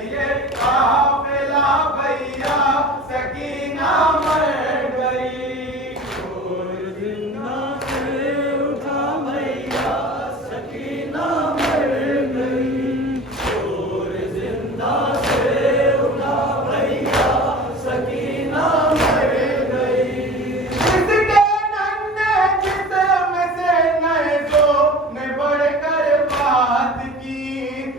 ये काफिला भैया सकीना मर गई। और जिंदा से उठा भैया सकीना मर गई। और जिंदा से उठा भैया सकीना मर गई। जिसके नन्हे जिस्म से नज़ो ने बढ़कर बात की,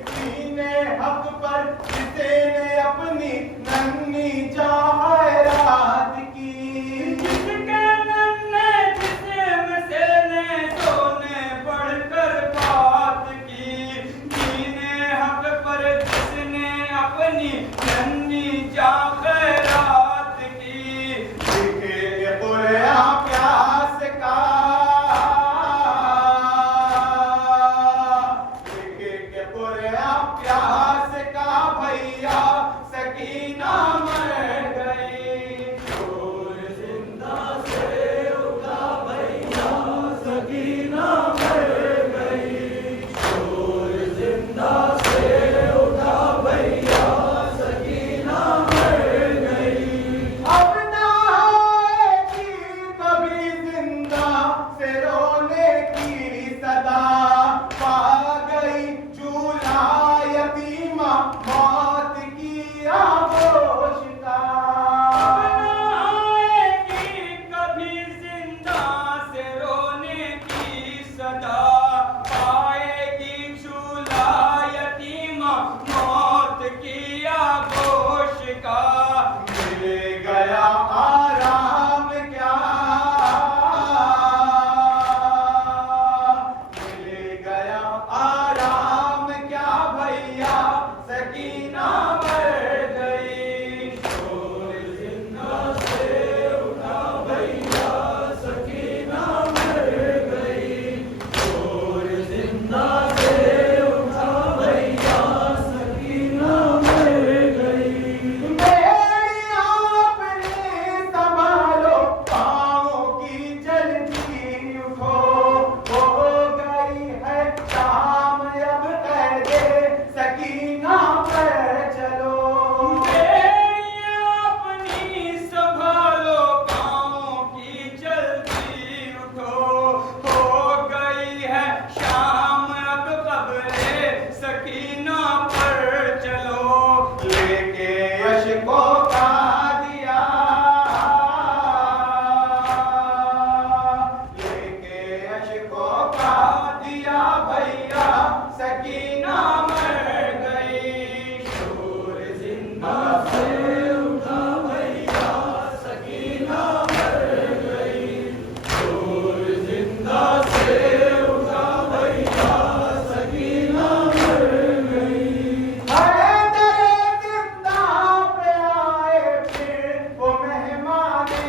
सीने हक पर जिसने अपनी नन्ही जायरात की। जिसके नन्हे जिस्म से नज़ो ने बढ़कर बात की, सीने हक पर जिसने अपनी नन्ही जायरात की। देखे पुरया प्यास का, देखे पुरया प्यास का भैया सकीना मर गई। और जिंदा से उठा भैया सकीना मर गई। और जिंदा से उठा भैया सकीना मर गई। अब ना आएगी कभी जिंदा से रोने की सदा, पा गई चूल्हा यतीमा मौत की आगोश का। आएगी कभी जिंदा से रोने की सदा, पाएगी चूल्हा यतीमा मौत की आगोश का। मिल गया आराम क्या, मिल गया आराम क्या भैया सकीना मर गई। और जिंदा से उठा भैया सकीना मर गई। और जिंदा से उठा भैया सकीना मर गई। मेरी आपने संभालो पाँव की जल्दी उठो, हो गई है शाम अब कह दे सकीना पर चलो। अपनी संभालो पाँव की जल्दी उठो, हो गई है शाम अब कब्रे सकीना पर चलो। लेके अशकों का दिया, लेके अशकों का दिया भैया सकीना मर गई। और जिंदा से उठा भैया सकीना मर गई। और जिंदा से उठा भैया सकीना मर गई। अरे तेरे जिंदा पे आए फिर वो मेहमाने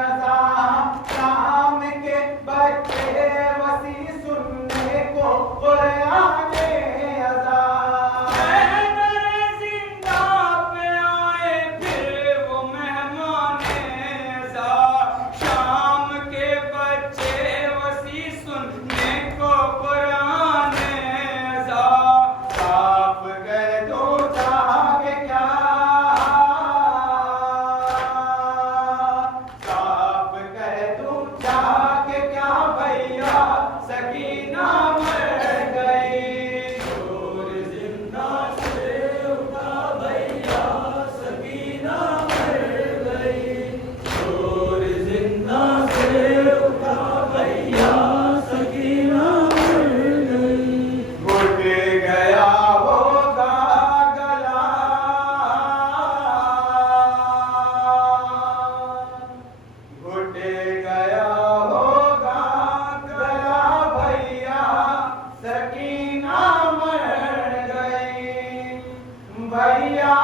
अज़ा, शाम के बच्चे वसी सुनने को कुराने अज़ा। जिंदा पे आए फिर वो मेहमाने अज़ा, शाम के बच्चे वसी सुनने को कुराने अज़ा। साफ कर दो जाके क्या, साफ कर दो जाके क्या भैया सकीना मर गई। और जिंदा से उठा भैया सकीना मर गई। और जिंदा से उठा भैया सकीना मर गई। घुट गया होगा गला, घुट गया होगा गला भैया सकीना मर गई। भैया